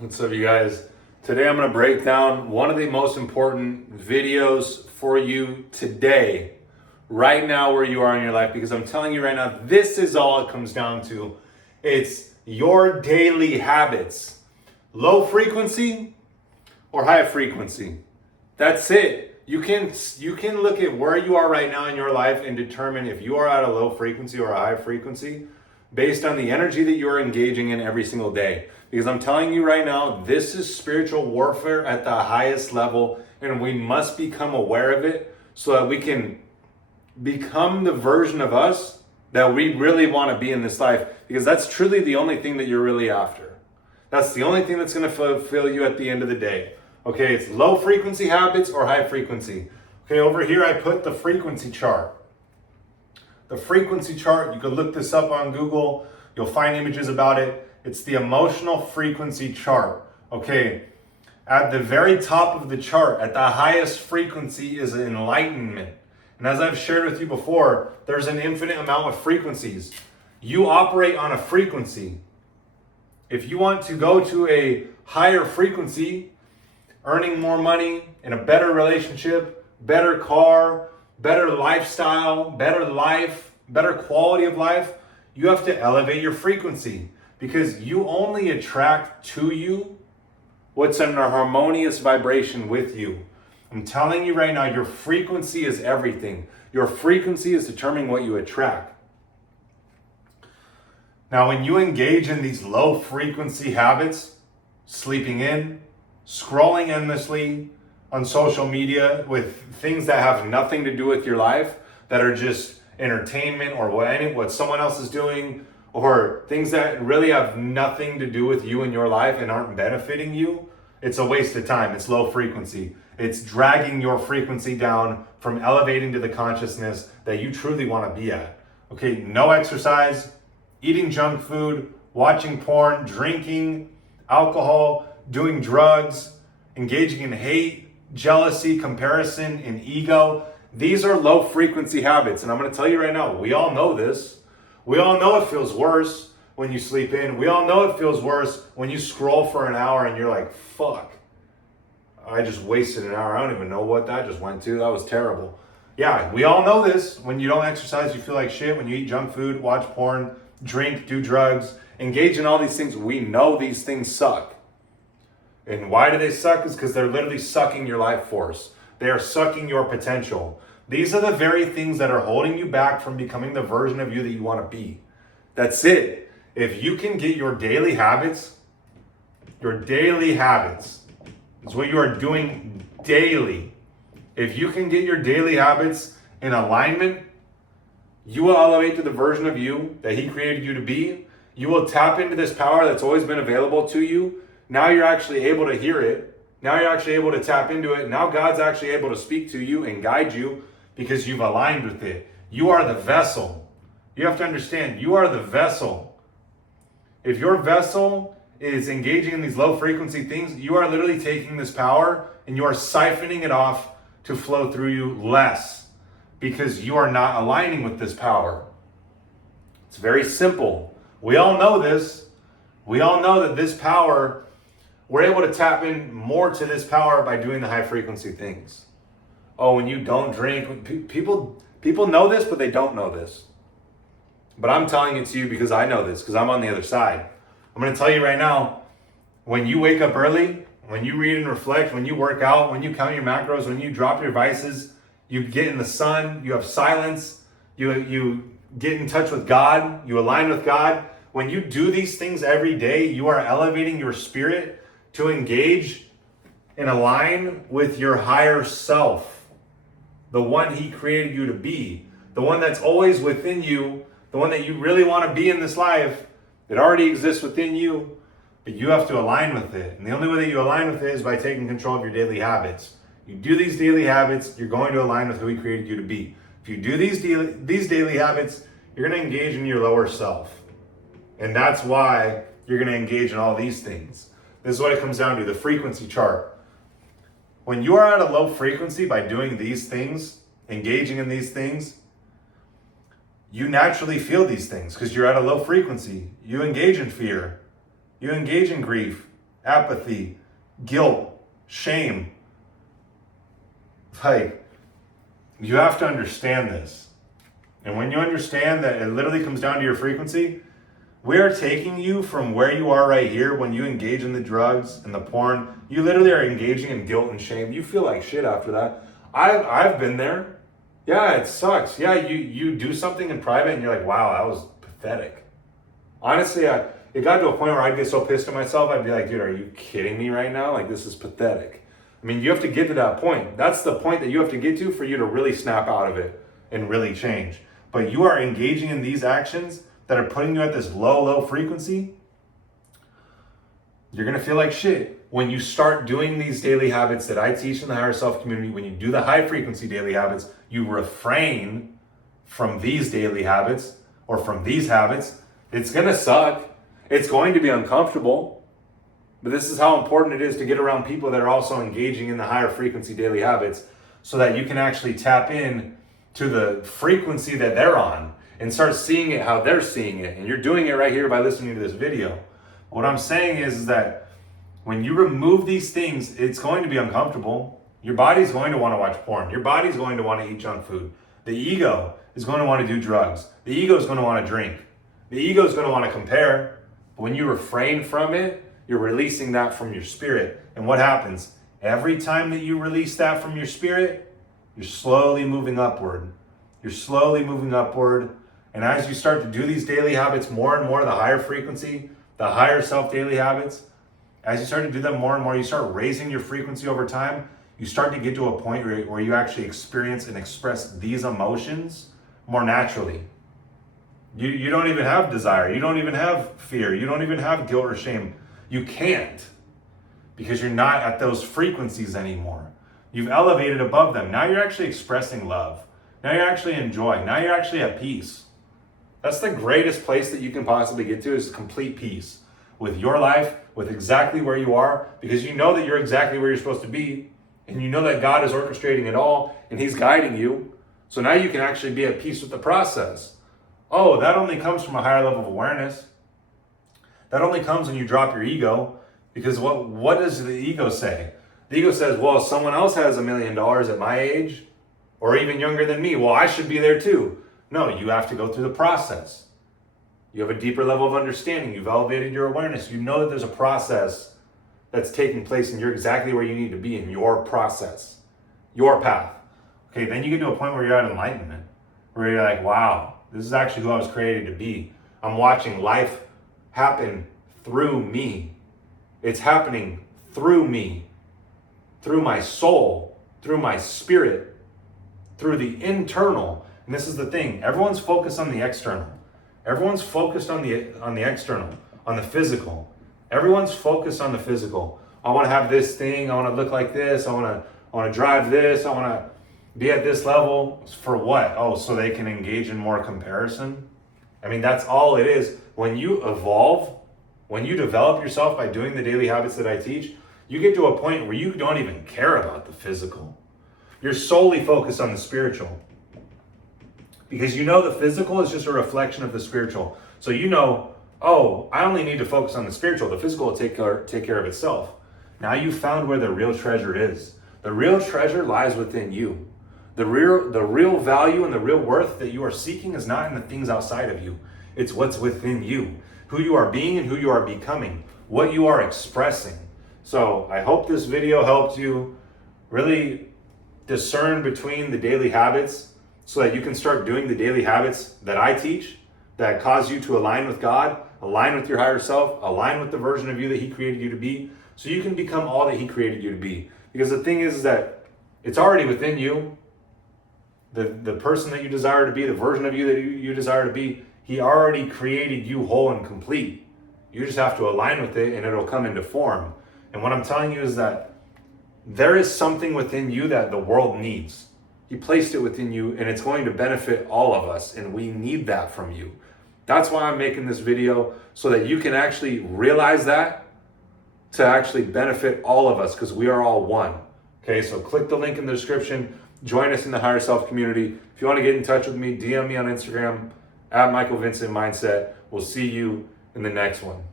What's up, you guys? Today I'm going to break down one of the most important videos for you today, right now where you are in your life, because I'm telling you right now, this is all it comes down to. It's your daily habits. Low frequency or high frequency. That's it. You can look at where you are right now in your life and determine if you are at a low frequency or a high frequency based on the energy that you're engaging in every single day. Because I'm telling you right now, this is spiritual warfare at the highest level, and we must become aware of it so that we can become the version of us that we really want to be in this life, because that's truly the only thing that you're really after. That's the only thing that's going to fulfill you at the end of the day. Okay, it's low frequency habits or high frequency. Okay, over here I put the frequency chart. The frequency chart, you can look this up on Google. You'll find images about it. It's the emotional frequency chart. Okay, at the very top of the chart, at the highest frequency, is enlightenment. And as I've shared with you before, there's an infinite amount of frequencies. You operate on a frequency. If you want to go to a higher frequency, earning more money, in a better relationship, better car, better lifestyle, better life, better quality of life, you have to elevate your frequency, because you only attract to you what's in a harmonious vibration with you. I'm telling you right now, your frequency is everything. Your frequency is determining what you attract. Now, when you engage in these low frequency habits, sleeping in, scrolling endlessly on social media with things that have nothing to do with your life, that are just entertainment or what someone else is doing, or things that really have nothing to do with you and your life and aren't benefiting you, it's a waste of time. It's low frequency. It's dragging your frequency down from elevating to the consciousness that you truly want to be at. Okay, no exercise, eating junk food, watching porn, drinking alcohol, doing drugs, engaging in hate, jealousy, comparison, and ego. These are low frequency habits. And I'm going to tell you right now, we all know this. We all know it feels worse when you sleep in. We all know it feels worse when you scroll for an hour and you're like, fuck, I just wasted an hour. I don't even know what that just went to. That was terrible. Yeah, we all know this. When you don't exercise, you feel like shit. When you eat junk food, watch porn, drink, do drugs, engage in all these things, we know these things suck. And why do they suck? Is because they're literally sucking your life force. They are sucking your potential. These are the very things that are holding you back from becoming the version of you that you want to be. That's it. If you can get your daily habits is what you are doing daily. If you can get your daily habits in alignment, you will elevate to the version of you that He created you to be. You will tap into this power that's always been available to you. Now you're actually able to hear it. Now you're actually able to tap into it. Now God's actually able to speak to you and guide you because you've aligned with it. You are the vessel. You have to understand, you are the vessel. If your vessel is engaging in these low frequency things, you are literally taking this power and you are siphoning it off to flow through you less, because you are not aligning with this power. It's very simple. We all know this. We all know that this power, we're able to tap in more to this power by doing the high frequency things. Oh, when you don't drink, people know this, but they don't know this. But I'm telling it to you because I know this, because I'm on the other side. I'm going to tell you right now, when you wake up early, when you read and reflect, when you work out, when you count your macros, when you drop your vices, you get in the sun, you have silence, you get in touch with God, you align with God. When you do these things every day, you are elevating your spirit to engage and align with your higher self, the one He created you to be, the one that's always within you, the one that you really want to be in this life. It already exists within you, but you have to align with it. And the only way that you align with it is by taking control of your daily habits. You do these daily habits, you're going to align with who He created you to be. If you do these daily habits, you're going to engage in your lower self. And that's why you're going to engage in all these things. This is what it comes down to, the frequency chart. When you are at a low frequency by doing these things, engaging in these things, you naturally feel these things because you're at a low frequency. You engage in fear. You engage in grief. apathy, guilt, shame. Like, you have to understand this. And when you understand that it literally comes down to your frequency, we are taking you from where you are right here when you engage in the drugs and the porn. You literally are engaging in guilt and shame. You feel like shit after that. I've been there. Yeah, it sucks. Yeah, you do something in private and you're like, wow, that was pathetic. Honestly, it got to a point where I'd get so pissed at myself, I'd be like, dude, are you kidding me right now? Like, this is pathetic. I mean, you have to get to that point. That's the point that you have to get to for you to really snap out of it and really change. But you are engaging in these actions that are putting you at this low frequency. You're going to feel like shit. When you start doing these daily habits that I teach in the Higher Self community, when you do the high frequency daily habits, you refrain from these daily habits or from these habits. It's going to suck. It's going to be uncomfortable. But this is how important it is to get around people that are also engaging in the higher frequency daily habits so that you can actually tap in to the frequency that they're on and start seeing it how they're seeing it. And you're doing it right here by listening to this video. What I'm saying is that when you remove these things, it's going to be uncomfortable. Your body's going to want to watch porn. Your body's going to want to eat junk food. The ego is going to want to do drugs. The ego is going to want to drink. The ego is going to want to compare. But when you refrain from it, you're releasing that from your spirit. And what happens? Every time that you release that from your spirit, you're slowly moving upward. You're slowly moving upward. And as you start to do these daily habits more and more, the higher frequency, the higher self daily habits, as you start to do them more and more, you start raising your frequency over time. You start to get to a point where you actually experience and express these emotions more naturally. You don't even have desire. You don't even have fear. You don't even have guilt or shame. You can't, because you're not at those frequencies anymore. You've elevated above them. Now you're actually expressing love. Now you're actually enjoying. Now you're actually at peace. That's the greatest place that you can possibly get to, is complete peace with your life, with exactly where you are, because you know that you're exactly where you're supposed to be, and you know that God is orchestrating it all, and He's guiding you. So now you can actually be at peace with the process. Oh, that only comes from a higher level of awareness. That only comes when you drop your ego, because what does the ego say? The ego says, well, if someone else has $1 million at my age, or even younger than me, well, I should be there too. No, you have to go through the process. You have a deeper level of understanding. You've elevated your awareness. You know that there's a process that's taking place, and you're exactly where you need to be in your process, your path. Okay, then you get to a point where you're at enlightenment, where you're like, wow, this is actually who I was created to be. I'm watching life happen through me. It's happening through me, through my soul, through my spirit, through the internal. And this is the thing, everyone's focused on the external. Everyone's focused on the external, on the physical. Everyone's focused on the physical. I want to have this thing, I want to look like this, I want to drive this, I want to be at this level. For what? Oh, so they can engage in more comparison? I mean, that's all it is. When you evolve, when you develop yourself by doing the daily habits that I teach, you get to a point where you don't even care about the physical. You're solely focused on the spiritual. Because you know the physical is just a reflection of the spiritual. So you know, oh, I only need to focus on the spiritual. The physical will take care of itself. Now you've found where the real treasure is. The real treasure lies within you. The real value and the real worth that you are seeking is not in the things outside of you. It's what's within you. Who you are being and who you are becoming. What you are expressing. So I hope this video helped you really discern between the daily habits so that you can start doing the daily habits that I teach that cause you to align with God, align with your higher self, align with the version of you that He created you to be, so you can become all that He created you to be. Because the thing is that it's already within you. The person that you desire to be, the version of you that you desire to be, He already created you whole and complete. You just have to align with it and it'll come into form. And what I'm telling you is that there is something within you that the world needs. He placed it within you and it's going to benefit all of us, and we need that from you. That's why I'm making this video, so that you can actually realize that, to actually benefit all of us, because we are all one. Okay, so click the link in the description. Join us in the Higher Self community. If you want to get in touch with me, DM me on Instagram at Michael Vincent Mindset. We'll see you in the next one.